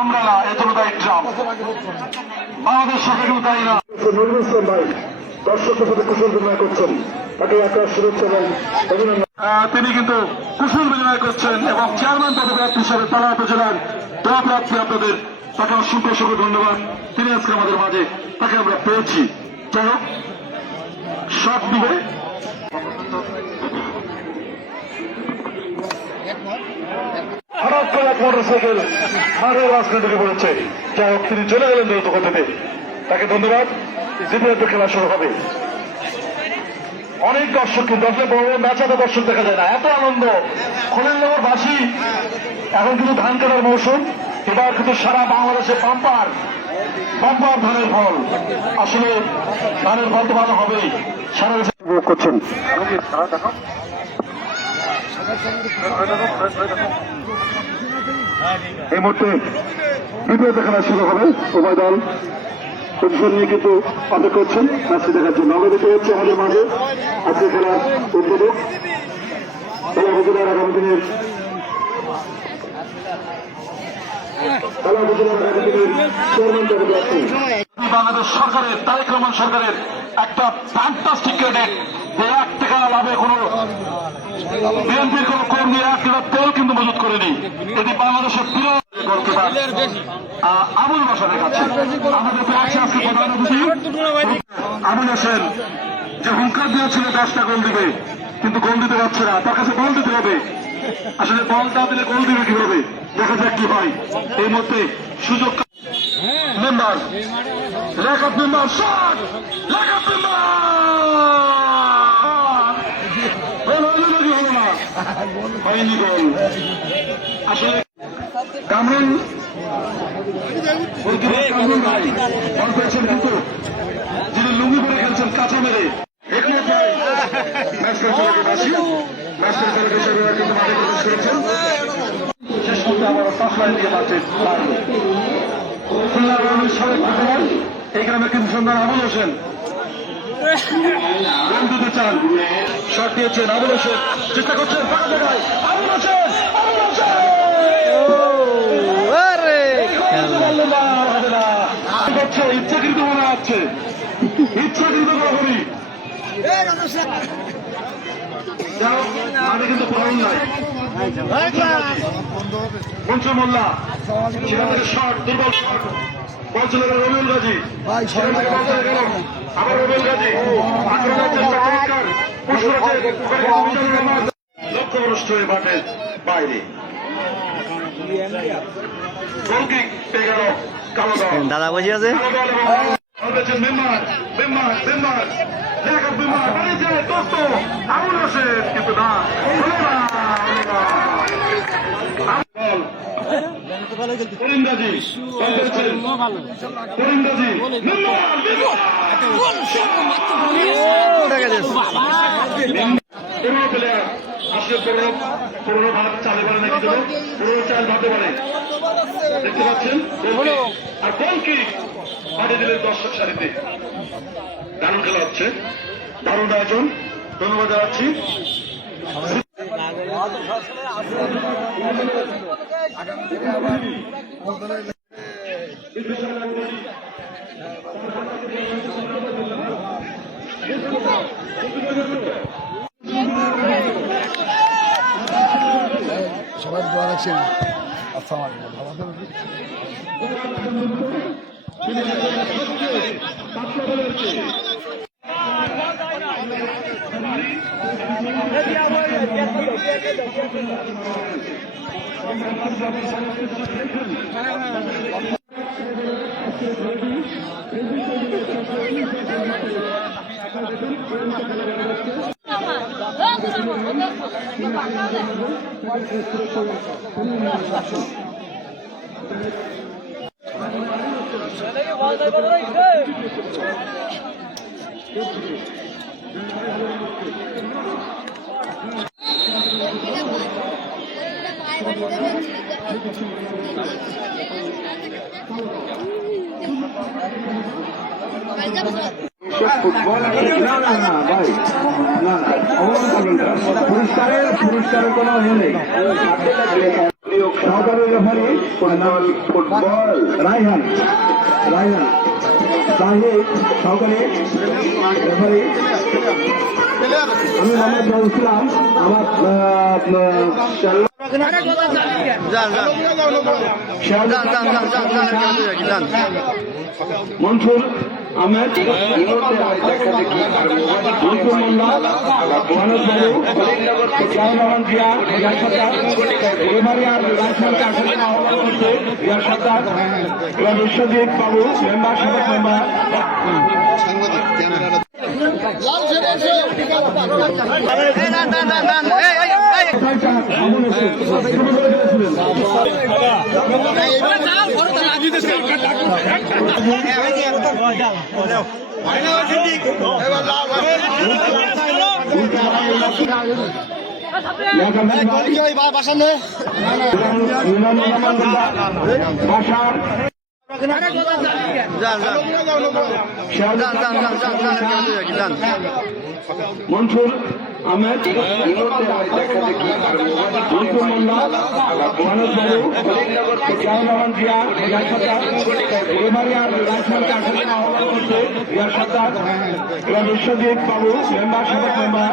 আমরা না, এত দায়ী ট্রাম্প, বাংলাদেশ সরকার কিন্তু দায়ী না। নুরুল ইসলাম ভাই দর্শকদের সাথে কুশল বিনিময় করছেন, তাকে একটা শুভেচ্ছা এবং অভিনন্দন। তিনি কিন্তু কুশল বিনিময় করছেন এবং চেয়ারম্যান পদে প্রার্থী হিসাবে তালা উপজেলার দোয়া প্রার্থী আপনাদের, তাকে অসংখ্য অসংখ্য ধন্যবাদ। তিনি আজকে আমাদের মাঝে, তাকে আমরা পেয়েছি। যাই হোক, শট দিবে হঠাৎ করে এক মোটরসাইকেল মাঠের রাস্তা ঢুকে পড়েছে। যাই হোক, তিনি চলে গেলেন দ্রুত গতিতে, তাকে ধন্যবাদ। দ্বিতীয় খেলা শুরু হবে। অনেক দর্শক, কিন্তু আসলে বড় বড় ম্যাচ এত দর্শক দেখা যায় না, এত আনন্দ। খোলেনগরবাসী, এখন কিন্তু ধান কাটার মৌসুম, এবার কিন্তু সারা বাংলাদেশে বাম্পার বাম্পার ধানের ফল। আসলে ধানের ফল তো ভালো হবেই, সারা দেশে উপভোগ করছেন। এই মুহূর্তে দ্বিতীয় খেলা শুরু হবে। উভয় দল পজিশন নিয়ে কিন্তু অপেক্ষা করছেন ম্যাচটি দেখার জন্য। অবগত হচ্ছে আমাদের মাঝে আজকে খেলার উদ্বোধক খেলা উপজেলার আগামী দিনের বাংলাদেশ সরকারের, তারেক রহমান সরকারের একটা ফ্যান্টাস্টিক ক্রেডিট, যে 1 টাকা লাভে কোন বিএনপির কোন কর্মী 1 টাকা তেল কিন্তু মজুত করেনি। এটি বাংলাদেশের প্রিয় আবুল বাসা দেখাচ্ছে। আমাদের আছে আজকে প্রধান অতিথি আবুল হোসেন, যে হুঙ্কার দিয়েছিল 10টা গোল দিবে, কিন্তু গোল দিতে পারছে না। তার কাছে বল দিতে হবে, আসলে বল না দিলে গোল দিবে কিভাবে, দেখা যাক কি হয়। এই মধ্যে সুযোগ মেম্বার লেখক মেম্বার শট লেখক মেম্বার হয়নি গোল। আসলে কামরুল ভাই বল পেয়েছেন, কিন্তু যিনি লুঙ্গি পরে খেলছেন কাঁচা মেরে শেষ করতে আবার সাফলাইন দিয়ে মাঠে পারবে। এই গ্রামে কিন্তু সন্ধান আবুল হোসেন গোল দিতে চান, শট দিয়েছেন আবুল হোসেন, চেষ্টা করছেন আবুল হোসেন, ইচ্ছাকৃত মনে হচ্ছে, ইচ্ছাকৃত করি আমি কিন্তু পাউন নাই। মঞ্চু মোল্লা সেখান থেকে শট, দুর্বল শট, বল ছিল রবিউল গাজী, আবার রবিউল গাজী আক্রমণের চেষ্টা, চমৎকার লক্ষ্যভ্রষ্ট হয়ে মাঠের বাইরে। গোলকিক পেয়ে গেল কালো দল, দাদা বসে আছে মেম্বার মেম্বার মেম্বার লেখক মেম্বার বাড়িতে দোস্ত আবুল হোসেন, কিন্তু না করিমগাজী করিমগাজী পুরো প্লেয়ার আসলে পুরোনো ভাত চালে পারে নাকি, পুরোনো চাল ভাতে পারে, দেখতে পাচ্ছেন। আর গোল কি পাঠিয়ে দিলেন দর্শক সারিতে। দারুণ খেলা হচ্ছে, দারুণ আয়োজন, ধন্যবাদ জানাচ্ছি। সবাই দোয়া রাখছেন। আসসালামু আলাইকুম। পুরস্কারের কোনো ইয়ে নেই। সহকারী রেফারি ফুটবল রায়হান তাহিদ সহকারী রেফারি। আমি মোহাম্মদ রাহুল ইসলাম। আমার মনসুর আহমেদ, মনসুর মোল্লা, মানব বাবু, শাহরহমান জিয়া, রিয়াজ সরকার, রেফারি আর রাজশাহীকে আসলে আহ্বান করছে রিয়াজ সরকার, বিশ্বজিৎ বাবু মেম্বার, সাবেক মেম্বার। মনসুর আহমেদ, মনসুর মোল্লা, মানব বাবু, শাহরহমান জিয়া, রিয়াজ সরকার, রেফারি আর রাজশাহীকে আসলে আহ্বান করছে রিয়াজ সরকার, বিশ্বজিৎ বাবু মেম্বার, সাবেক মেম্বার।